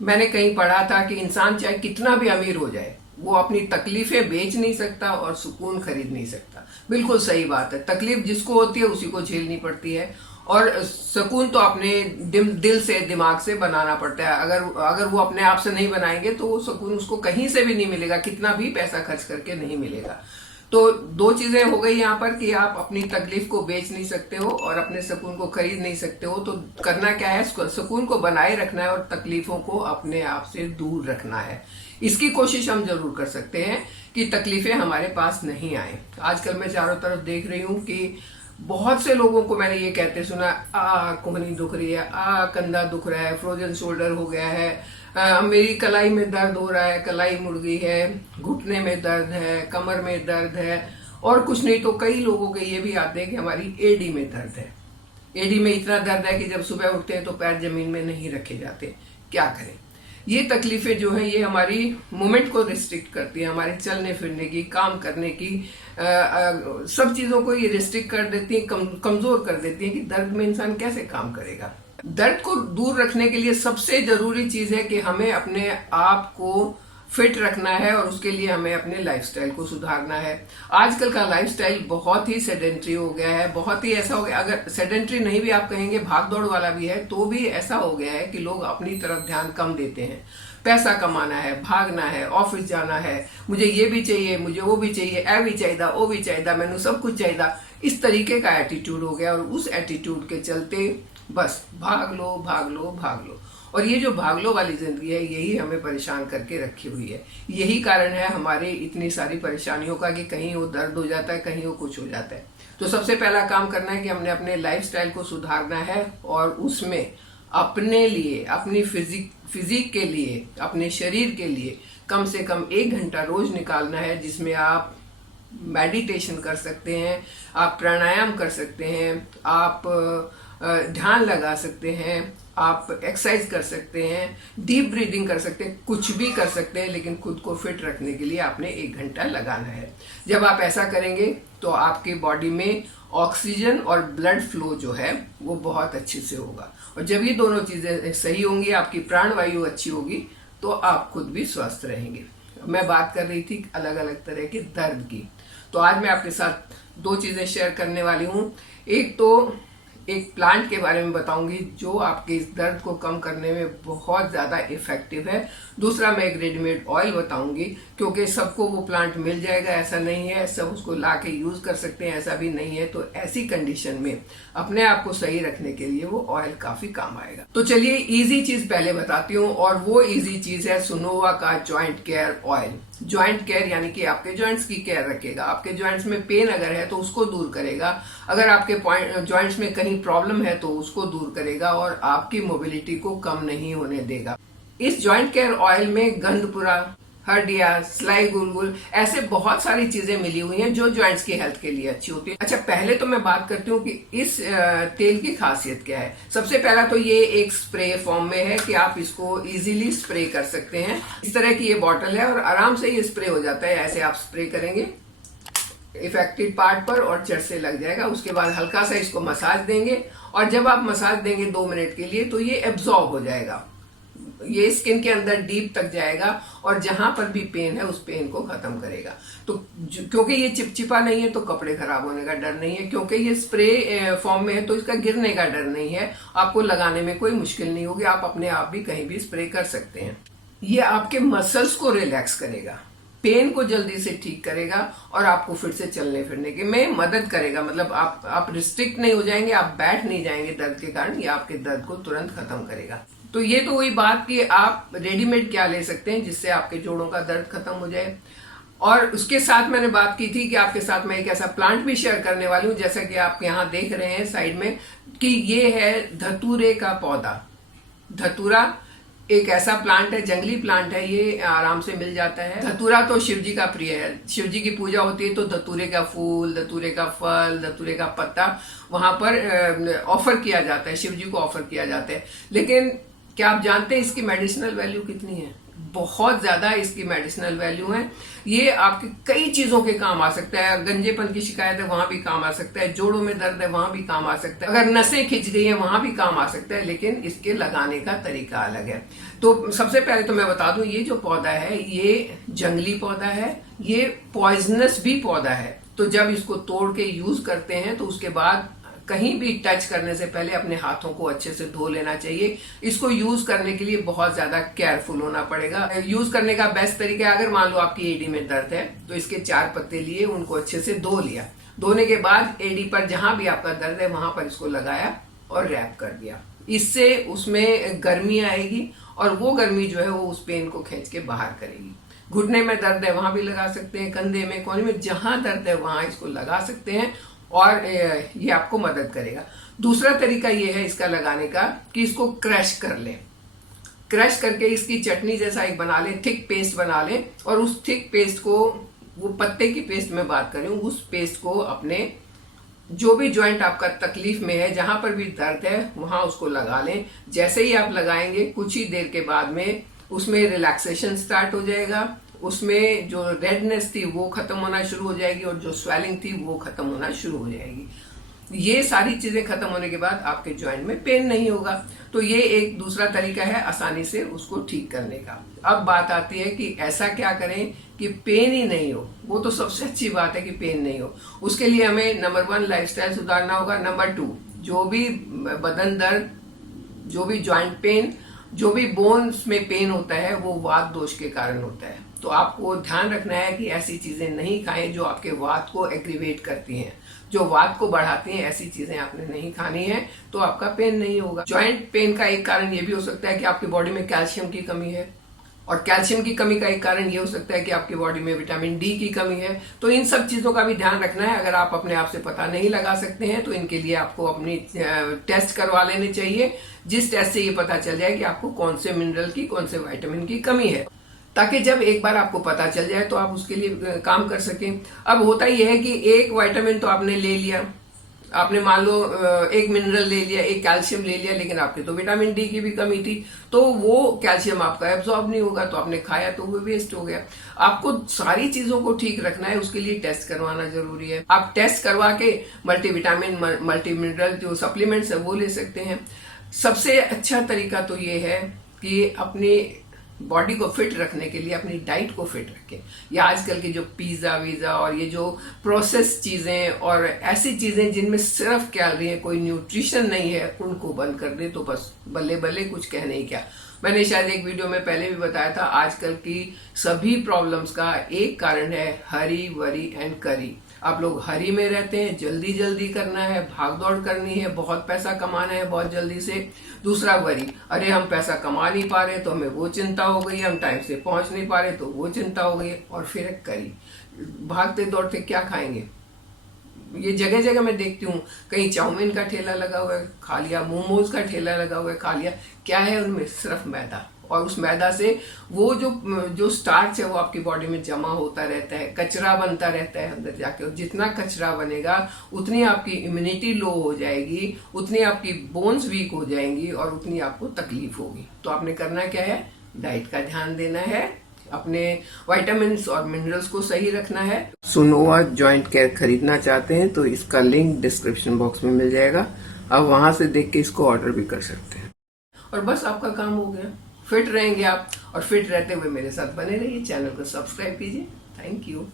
मैंने कहीं पढ़ा था कि इंसान चाहे कितना भी अमीर हो जाए, वो अपनी तकलीफें बेच नहीं सकता और सुकून खरीद नहीं सकता। बिल्कुल सही बात है। तकलीफ जिसको होती है उसी को झेलनी पड़ती है, और सुकून तो अपने दिल से, दिमाग से बनाना पड़ता है। अगर अगर वो अपने आप से नहीं बनाएंगे तो वो सुकून उसको कहीं से भी नहीं मिलेगा, कितना भी पैसा खर्च करके नहीं मिलेगा। तो दो चीजें हो गई यहाँ पर कि आप अपनी तकलीफ को बेच नहीं सकते हो और अपने सुकून को खरीद नहीं सकते हो। तो करना क्या है, सुकून को बनाए रखना है और तकलीफों को अपने आप से दूर रखना है। इसकी कोशिश हम जरूर कर सकते हैं कि तकलीफें हमारे पास नहीं आए। आजकल मैं चारों तरफ देख रही हूँ कि बहुत से लोगों को मैंने ये कहते सुना, कोहनी दुख रही है, कंधा दुख रहा है, फ्रोजन शोल्डर हो गया है, मेरी कलाई में दर्द हो रहा है, कलाई मुड़ गई है, घुटने में दर्द है, कमर में दर्द है, और कुछ नहीं तो कई लोगों के ये भी आते हैं कि हमारी एडी में दर्द है। एडी में इतना दर्द है कि जब सुबह उठते हैं तो पैर जमीन में नहीं रखे जाते। क्या करें? ये तकलीफें जो हैं ये हमारी मूवमेंट को रिस्ट्रिक्ट करती है, हमारे चलने फिरने की, काम करने की, सब चीजों को ये रिस्ट्रिक्ट कर देती है, कमजोर कर देती है कि दर्द में इंसान कैसे काम करेगा। दर्द को दूर रखने के लिए सबसे जरूरी चीज है कि हमें अपने आप को फिट रखना है, और उसके लिए हमें अपने लाइफस्टाइल को सुधारना है। आजकल का लाइफस्टाइल बहुत ही सेडेंट्री हो गया है, बहुत ही ऐसा हो गया, अगर सेडेंट्री नहीं भी आप कहेंगे, भाग दौड़ वाला भी है, तो भी ऐसा हो गया है कि लोग अपनी तरफ ध्यान कम देते हैं। पैसा कमाना है, भागना है, ऑफिस जाना है, मुझे ये भी चाहिए, मुझे वो भी चाहिए, ए भी चाहिए, ओ भी चाहिए, मैंने सब कुछ चाहिए, इस तरीके का एटीट्यूड हो गया। और उस एटीट्यूड के चलते बस भाग लो भाग लो भाग लो, और ये जो भागलो वाली जिंदगी है यही हमें परेशान करके रखी हुई है। यही कारण है हमारे इतनी सारी परेशानियों का कि कहीं वो दर्द हो जाता है, कहीं वो कुछ हो जाता है। तो सबसे पहला काम करना है कि हमने अपने लाइफस्टाइल को सुधारना है, और उसमें अपने लिए, अपनी फिजिक के लिए, अपने शरीर के लिए कम से कम 1 घंटा रोज निकालना है, जिसमें आप मेडिटेशन कर सकते हैं, आप प्राणायाम कर सकते हैं, आप ध्यान लगा सकते हैं, आप एक्सरसाइज कर सकते हैं, डीप ब्रीदिंग कर सकते हैं, कुछ भी कर सकते हैं, लेकिन खुद को फिट रखने के लिए आपने 1 घंटा लगाना है। जब आप ऐसा करेंगे तो आपकी बॉडी में ऑक्सीजन और ब्लड फ्लो जो है वो बहुत अच्छे से होगा, और जब ये दोनों चीजें सही होंगी, आपकी प्राणवायु अच्छी होगी, तो आप खुद भी स्वस्थ रहेंगे। मैं बात कर रही थी अलग अलग तरह के दर्द की, तो आज मैं आपके साथ 2 चीजें शेयर करने वाली हूँ। एक तो एक प्लांट के बारे में बताऊंगी जो आपके इस दर्द को कम करने में बहुत ज्यादा इफेक्टिव है। दूसरा मैं एक रेडीमेड ऑयल बताऊंगी, क्योंकि सबको वो प्लांट मिल जाएगा ऐसा नहीं है, सब उसको ला के यूज कर सकते हैं ऐसा भी नहीं है। तो ऐसी कंडीशन में अपने आप को सही रखने के लिए वो ऑयल काफी काम आएगा। तो चलिए इजी चीज पहले बताती हूँ, और वो इजी चीज है सुनोवा का joint care oil. Joint care यानी कि आपके जॉइंट्स की केयर रखेगा, आपके जॉइंट्स में पेन अगर है तो उसको दूर करेगा, अगर आपके जॉइंट्स में कहीं प्रॉब्लम है तो उसको दूर करेगा, और आपकी मोबिलिटी को कम नहीं होने देगा। इस जॉइंट केयर ऑयल में गंधपुरा, हड्डियां, स्लाई गुलगुल, ऐसे बहुत सारी चीजें मिली हुई हैं जो जॉइंट्स की हेल्थ के लिए अच्छी होती है। अच्छा, पहले तो मैं बात करती हूँ कि इस तेल की खासियत क्या है। सबसे पहला तो ये एक स्प्रे फॉर्म में है कि आप इसको इजीली स्प्रे कर सकते हैं। इस तरह की ये बॉटल है और आराम से ये स्प्रे हो जाता है। ऐसे आप स्प्रे करेंगे इफेक्टेड पार्ट पर और चट से लग जाएगा। उसके बाद हल्का सा इसको मसाज देंगे, और जब आप मसाज देंगे 2 मिनट के लिए तो ये एब्जॉर्ब हो जाएगा, ये स्किन के अंदर डीप तक जाएगा, और जहां पर भी पेन है उस पेन को खत्म करेगा। तो क्योंकि ये चिपचिपा नहीं है तो कपड़े खराब होने का डर नहीं है, क्योंकि ये स्प्रे फॉर्म में है तो इसका गिरने का डर नहीं है, आपको लगाने में कोई मुश्किल नहीं होगी, आप अपने आप भी कहीं भी स्प्रे कर सकते हैं। ये आपके मसल्स को रिलैक्स करेगा, पेन को जल्दी से ठीक करेगा, और आपको फिर से चलने फिरने के में मदद करेगा। मतलब आप रिस्ट्रिक्ट नहीं हो जाएंगे, आप बैठ नहीं जाएंगे दर्द के कारण, ये आपके दर्द को तुरंत खत्म करेगा। तो ये तो वही बात कि आप रेडीमेड क्या ले सकते हैं जिससे आपके जोड़ों का दर्द खत्म हो जाए। और उसके साथ मैंने बात की थी कि आपके साथ मैं एक ऐसा प्लांट भी शेयर करने वाली हूँ, जैसा कि आप यहाँ देख रहे हैं साइड में, कि ये है धतूरे का पौधा। धतूरा एक ऐसा प्लांट है, जंगली प्लांट है, ये आराम से मिल जाता है। धतूरा तो शिव जी का प्रिय है, शिव जी की पूजा होती है तो धतूरे का फूल, धतूरे का फल, धतूरे का पत्ता वहां पर ऑफर किया जाता है, शिव जी को ऑफर किया जाता है। लेकिन क्या आप जानते हैं इसकी मेडिसिनल वैल्यू कितनी है? बहुत ज्यादा इसकी मेडिसिनल वैल्यू है। ये आपके कई चीजों के काम आ सकता है। गंजेपन की शिकायत है वहां भी काम आ सकता है, जोड़ों में दर्द है वहां भी काम आ सकता है, अगर नसें खिंच गई है वहां भी काम आ सकता है, लेकिन इसके लगाने का तरीका अलग है। तो सबसे पहले तो मैं बता दूं, ये जो पौधा है ये जंगली पौधा है, ये पॉइजनस भी पौधा है। तो जब इसको तोड़ के यूज करते हैं तो उसके बाद कहीं भी टच करने से पहले अपने हाथों को अच्छे से धो लेना चाहिए। इसको यूज करने के लिए बहुत ज्यादा केयरफुल होना पड़ेगा। यूज करने का बेस्ट तरीका है, अगर मान लो आपकी एडी में दर्द है तो इसके 4 पत्ते लिए, उनको अच्छे से धो लिया, धोने के बाद एडी पर जहां भी आपका दर्द है वहां पर इसको लगाया और रैप कर दिया। इससे उसमें गर्मी आएगी और वो गर्मी जो है वो उस पेन को खींच के बाहर करेगी। घुटने में दर्द है वहां भी लगा सकते हैं, कंधे में, कोने में, जहां दर्द है वहां इसको लगा सकते हैं और ये आपको मदद करेगा। दूसरा तरीका ये है इसका लगाने का कि इसको क्रश कर लें। क्रश करके इसकी चटनी जैसा एक बना लें, थिक पेस्ट बना लें, और उस थिक पेस्ट को, वो पत्ते की पेस्ट में बात कर रही हूँ, उस पेस्ट को अपने जो भी ज्वाइंट आपका तकलीफ में है, जहां पर भी दर्द है वहां उसको लगा लें। जैसे ही आप लगाएंगे कुछ ही देर के बाद में उसमें रिलैक्सेशन स्टार्ट हो जाएगा, उसमें जो रेडनेस थी वो खत्म होना शुरू हो जाएगी और जो स्वेलिंग थी वो खत्म होना शुरू हो जाएगी। ये सारी चीजें खत्म होने के बाद आपके जॉइंट में पेन नहीं होगा। तो ये एक दूसरा तरीका है आसानी से उसको ठीक करने का। अब बात आती है कि ऐसा क्या करें कि पेन ही नहीं हो। वो तो सबसे अच्छी बात है कि पेन नहीं हो। उसके लिए हमें नंबर 1 लाइफस्टाइल सुधारना होगा। नंबर 2 जो भी बदन दर्द, जो भी ज्वाइंट पेन, जो भी बोन्स में पेन होता है वो वात दोष के कारण होता है। तो आपको ध्यान रखना है कि ऐसी चीजें नहीं खाएं जो आपके वात को एग्रीवेट करती हैं, जो वात को बढ़ाती हैं। ऐसी चीजें आपने नहीं खानी है तो आपका पेन नहीं होगा। जॉइंट पेन का एक कारण ये भी हो सकता है कि आपकी बॉडी में कैल्शियम की कमी है, और कैल्शियम की कमी का एक कारण ये हो सकता है कि आपकी बॉडी में विटामिन डी की कमी है। तो इन सब चीजों का भी ध्यान रखना है। अगर आप अपने आप से पता नहीं लगा सकते हैं तो इनके लिए आपको अपनी टेस्ट करवा लेने चाहिए, जिस टेस्ट से ये पता चल जाए कि आपको कौन से मिनरल की, कौन से विटामिन की कमी है, ताकि जब एक बार आपको पता चल जाए तो आप उसके लिए काम कर सकें। अब होता यह है कि एक विटामिन तो आपने ले लिया, आपने मान लो एक मिनरल ले लिया, एक कैल्शियम ले लिया, लेकिन आपके तो विटामिन डी की भी कमी थी, तो वो कैल्शियम आपका एब्जॉर्ब नहीं होगा, तो आपने खाया तो वो वेस्ट हो गया। आपको सारी चीजों को ठीक रखना है, उसके लिए टेस्ट करवाना जरूरी है। आप टेस्ट करवा के मल्टीविटामिन, मल्टी मिनरल जो सप्लीमेंट्स है वो ले सकते हैं। सबसे अच्छा तरीका तो ये है कि अपने बॉडी को फिट रखने के लिए अपनी डाइट को फिट रखें। या आजकल के जो पिज्जा वीजा और ये जो प्रोसेस चीजें और ऐसी चीजें जिनमें सिर्फ कैलोरी है, कोई न्यूट्रिशन नहीं है, उनको बंद कर दे तो बस बल्ले बल्ले, कुछ कहने ही क्या। मैंने शायद एक वीडियो में पहले भी बताया था, आजकल की सभी प्रॉब्लम्स का एक कारण है हरी वरी एंड करी। आप लोग हरी में रहते हैं, जल्दी जल्दी करना है, भाग दौड़ करनी है, बहुत पैसा कमाना है बहुत जल्दी से। दूसरा वरी, अरे हम पैसा कमा नहीं पा रहे तो हमें वो चिंता हो गई, हम टाइम से पहुंच नहीं पा रहे तो वो चिंता हो गई। और फिर करी, भागते दौड़ते क्या खाएंगे। ये जगह जगह मैं देखती हूँ, कहीं चाउमीन का ठेला लगा हुआ है, खा लिया, मोमोज का ठेला लगा हुआ है, खा लिया। क्या है उनमें? सिर्फ मैदा, और उस मैदा से वो जो स्टार्च है वो आपकी बॉडी में जमा होता रहता है, कचरा बनता रहता है अंदर जाके। और जितना कचरा बनेगा उतनी आपकी इम्यूनिटी लो हो जाएगी, उतनी आपकी बोन्स वीक हो जाएंगी और उतनी आपको तकलीफ होगी। तो आपने करना क्या है? डाइट का ध्यान देना है, अपने विटामिन्स और मिनरल्स को सही रखना है। सुनोवा जॉइंट केयर खरीदना चाहते हैं तो इसका लिंक डिस्क्रिप्शन बॉक्स में मिल जाएगा, आप वहां से देख के इसको ऑर्डर भी कर सकते हैं। और बस आपका काम हो गया। फिट रहेंगे आप, और फिट रहते हुए मेरे साथ बने रहिए। चैनल को सब्सक्राइब कीजिए। Thank you.